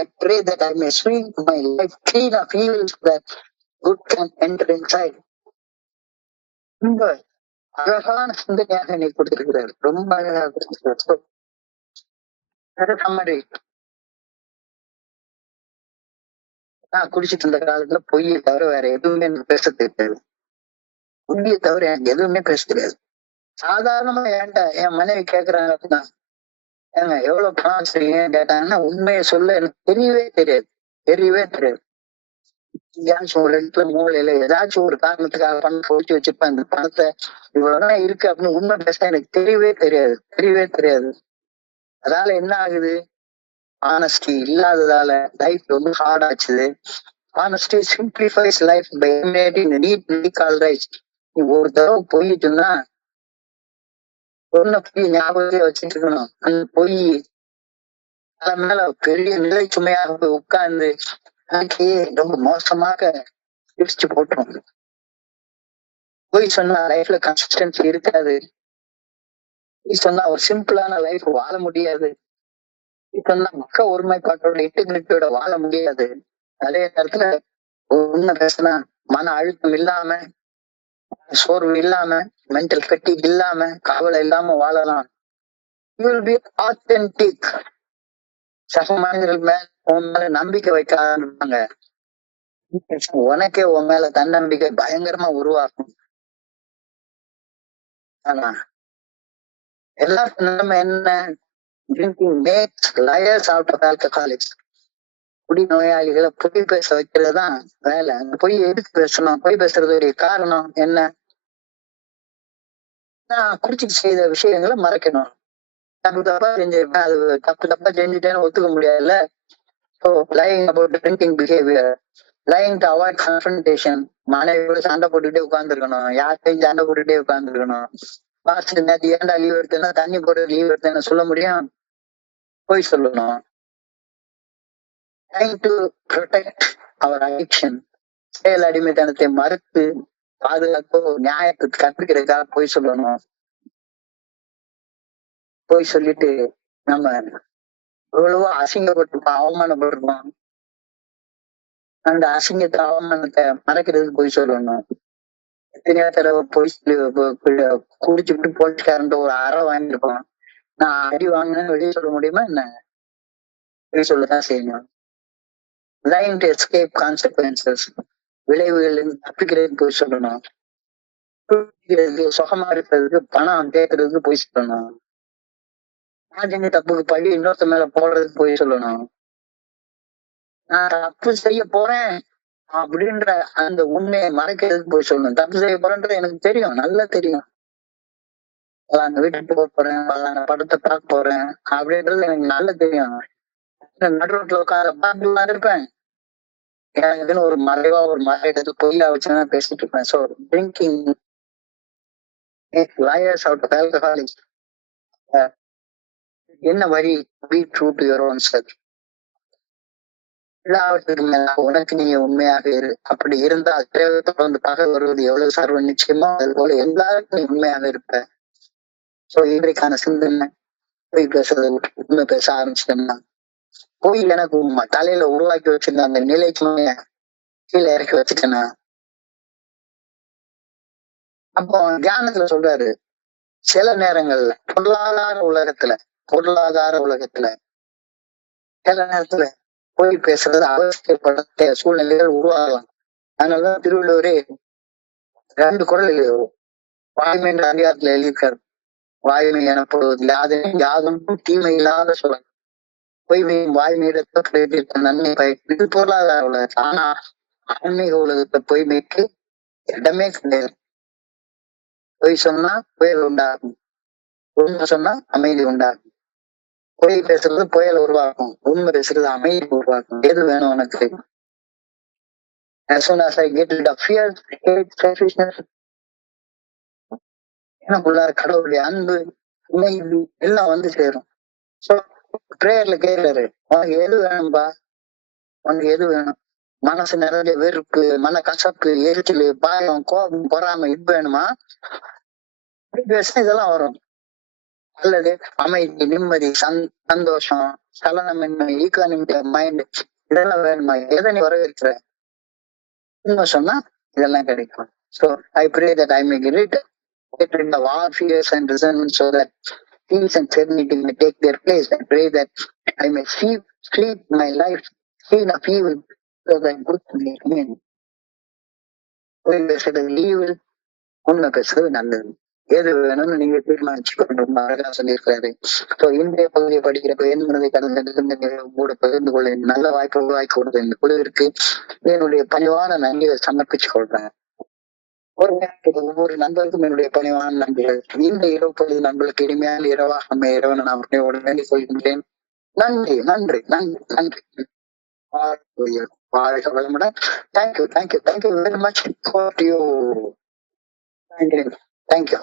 I pray that I may sweep my life clean of evil so that good can enter inside. ரொம்ப அழகான சிந்தனையாக என்னை கொடுத்திருக்கிறார், ரொம்ப அழகாக கொடுத்திருக்கிறார். சம்மரி, நான் குடிச்சிட்டு இருந்த காலத்துல பொய்யை தவிர வேற எதுவுமே எனக்கு பேச தெரியாது. பொய்யை தவிர எனக்கு எதுவுமே பேச தெரியாது. சாதாரணமா என் மனைவி கேக்குறாங்க அப்படின்னா, ஏங்க எவ்வளவு பணம் செய்யுங்க கேட்டாங்கன்னா உண்மையை சொல்ல எனக்கு தெரியவே தெரியாது, தெரியவே தெரியாது. எங்கேயாச்சும் ஒரு இடத்துல மூலையில ஏதாச்சும் ஒரு காரணத்துக்காக பணம் பொழிச்சு வச்சிருப்பேன், அந்த பணத்தை இவ்வளவுதான் இருக்கு அப்படின்னு உண்மை பேச எனக்கு தெரியவே தெரியாது, தெரியவே தெரியாது. அதனால என்ன ஆகுது, ஆனஸ்டி இல்லாததால லைஃப் ரொம்ப ஹார்ட் ஆச்சுது. Honesty simplifies life by eliminating the need to call right. நீ ஒரு தடவை போயிட்டுன்னா சொன்ன பொய் ஞாபகத்தை வச்சுட்டு இருக்கணும். அந்த பொய் அதன் மேல பெரிய நிலை சுமையாக போய் உட்கார்ந்து அதுக்கே ரொம்ப மோசமாக பிரிச்சு போட்டுரும். பொய் சொன்னா லைஃப்ல கன்சிஸ்டன்சி இருக்காது. பொய் சொன்னா ஒரு சிம்பிளான லைஃப் வாழ முடியாது. பொய் சொன்னா மக்க ஒருமைப்பாட்டோட இன்டிகிரிட்டியோட வாழ முடியாது. அதே நேரத்துல உண்மை பேசினா மன அழுத்தம் இல்லாம, சோர்வு இல்லாம, மென்டல் ஃபெட்டிக் இல்லாம, கவலை இல்லாம வாழலாம். You will be authentic. சக மனிதர்கள் மேல உன் மேல நம்பிக்கை வைக்க ஆரம்பிப்பாங்க. உனக்கே உன் மேல தன்னம்பிக்கை பயங்கரமா உருவாக்கும். ஆனா எல்லாருக்கும் நிலைமை என்ன, drinking makes liars out of alcoholics. குடி நோயாளிகளை பொய் பேச வைக்கிறதுதான் வேலை. அந்த பொய் எதுக்கு பேசணும், பொய் பேசுறதுடைய காரணம் என்ன, நான் குடிச்சிட்டு செய்த விஷயங்களை மறைக்கணும். தப்பு தப்பா செஞ்சிருப்பேன், அது தப்பு தப்பா செஞ்சுட்டேன்னு ஒத்துக்க முடியாதுல்ல. So lying about drinking behaviour, lying to avoid confrontation. மனைவியோட சண்டை போட்டுக்கிட்டே உட்காந்துருக்கணும், யார்கிட்டையும் சண்டை போட்டுக்கிட்டே உட்காந்துருக்கணும். பாஸ்ட் நேற்று ஏன்டா லீவ் எடுத்தேன்னா தண்ணி போட்டு லீவ் எடுத்தேன்னு சொல்ல முடியும், போய் சொல்லணும். Trying to protect our addiction, செயல் அடிமைத்தனத்தை மறுத்து பாதுகாப்பு நியாயத்துக்கு கற்பிக்கிறதுக்காக போய் சொல்லணும். போய் சொல்லிட்டு நம்ம எவ்வளவோ அசிங்கப்பட்டிருப்போம், அவமானப்பட்டிருப்போம். அந்த அசிங்கத்தை அவமானத்தை மறைக்கிறதுக்கு போய் சொல்லணும். எத்தனையோ தடவை போய் சொல்லி குடிச்சுட்டு போலீஸ்காரன் ஒரு அறை வாங்கியிருப்போம். நான் அடி வாங்கினேன்னு வெளியே சொல்ல முடியுமா என்ன? வெளியே சொல்லதான் செய்யணும். லைன் டு எஸ்கேப் கான்சிக்வன்சஸ், விளைவுகள் இருந்து தப்பிக்கிறதுக்கு போய் சொல்லணும். சுகமா இருக்கிறதுக்கு பணம் கேட்கறதுக்கு போய் சொல்லணும். நான் செஞ்ச தப்புக்கு பழி இன்னொருத்த மேல போடுறதுக்கு போய் சொல்லணும். நான் தப்பு செய்ய போறேன் அப்படின்ற அந்த உண்மையை மறைக்கிறதுக்கு போய் சொல்லணும். தப்பு செய்ய போறேன்றது எனக்கு தெரியும், நல்லா தெரியும். பலான வீட்டுக்கு போக போறேன், பலான படத்தை பார்க்க போறேன் அப்படின்றது எனக்கு நல்லா தெரியும். நடுரோட்ல உட்கார பார்த்து இருப்பேன். எனக்குன்னு ஒரு மறைவா ஒரு மறையிடத்துல பொய்யா வச்சுன்னா பேசிட்டு இருப்பேன். So drinking lawyers out of alcoholics. என்ன வழி? Be true to your own self. எல்லாவற்றுக்கு மேல உனக்கு நீங்க உண்மையாக இரு. அப்படி இருந்தால் தொடர்ந்து பகை வருவது எவ்வளவு சர்வ நிச்சயமோ அது போல எல்லாருக்கும் நீ உண்மையாக இருப்ப. சோ இன்றைக்கான சிந்தனை பொய் பேசுறது உண்மை பேச ஆரம்பிச்சிட்டோம்னா, பொய் எனக்கு தலையில உருவாக்கி வச்சிருந்த அந்த நிலைக்குமே கீழே இறக்கி வச்சுட்டேன்னா, அப்போ தியானத்துல சொல்றாரு, சில நேரங்கள்ல பொருளாதார உலகத்துல சில நேரத்துல பொய் பேசுறது அவசியப்பட்ட சூழ்நிலைகள் உருவாகலாம். அதனாலதான் திருவள்ளுவரே 2 குறள் வாய்மை என்ற அதிகாரத்துல எழுதியிருக்காரு. வாய்மை எனப்படுவது யாதொன்றும் தீமை இல்லாத சொல்ல பொய்மையும் வாய்மையிடத்தை கிடைத்திருக்க நன்மை பயன். இது பொருளாதார உலகத்துல. ஆனா ஆன்மீக உலகத்துல பொய்மைக்கு இடமே கிடையாது. பொய் சொன்னா புயல் உண்டாகும், உண்மை சொன்னா அமைதி உண்டாகும். பொய் பேசுறது புயல் உருவாக்கும், உண்மை பேசுறது அமைதி உருவாக்கும். எது வேணும் உனக்கு? As soon as I get rid of fear, hate, selfishness, எனக்குள்ளார கடவுளுடைய அன்பு, அமைதி எல்லாம் வந்து சேரும். சோ பிரேயர்ல கேட்கிறாரு, உனக்கு எது வேணும்பா? உனக்கு எது வேணும்? மனசு நிறைய வெறுப்பு, மன கசப்பு, எரிச்சல், பாயம், கோபம், பொறாமை இது வேணுமா? பேசினா இதெல்லாம் வரும். அல்லது அமைதி, நிம்மதி, சந்தோஷம், சலனமின்மை, ஈகானிமிட்டி மைண்ட் இதெல்லாம் வேணுமா? எதை நீ வரவேற்கிற? உண்மை சொன்னா இதெல்லாம் கிடைக்கும். So I pray that I may get rid of all fears and resentment so that peace and serenity may take their place. I pray that I may sleep my life clean of evil so that good may remain. பொய் பேசுறது evil, உண்மை பேசுறது நல்லது. எது வேணும்னு நீங்க தீர்மானிச்சுக்கொண்டு ரொம்ப அழகா சொல்லியிருக்காரு. ஸோ இன்றைய பகுதியை படிக்கிறப்ப என் மனதை கடந்த கூட பகிர்ந்து கொள்ள நல்ல வாய்ப்பு உருவாக்கி கொடுத்த இந்த குழுவிற்கு என்னுடைய பணிவான நன்றியை சமர்ப்பிச்சு கொள்றேன். ஒவ்வொரு நண்பருக்கும் என்னுடைய பணிவான நன்றிகள். இந்த இரவு பொழுது நண்பர்களுக்கு இனிமையான இரவாக அமைய இரவனை நான் வேண்டிக் கொள்கின்றேன். நன்றி நன்றி நன்றி நன்றி. வாழ்க வளமுடன். Thank you very much for you. Thank you.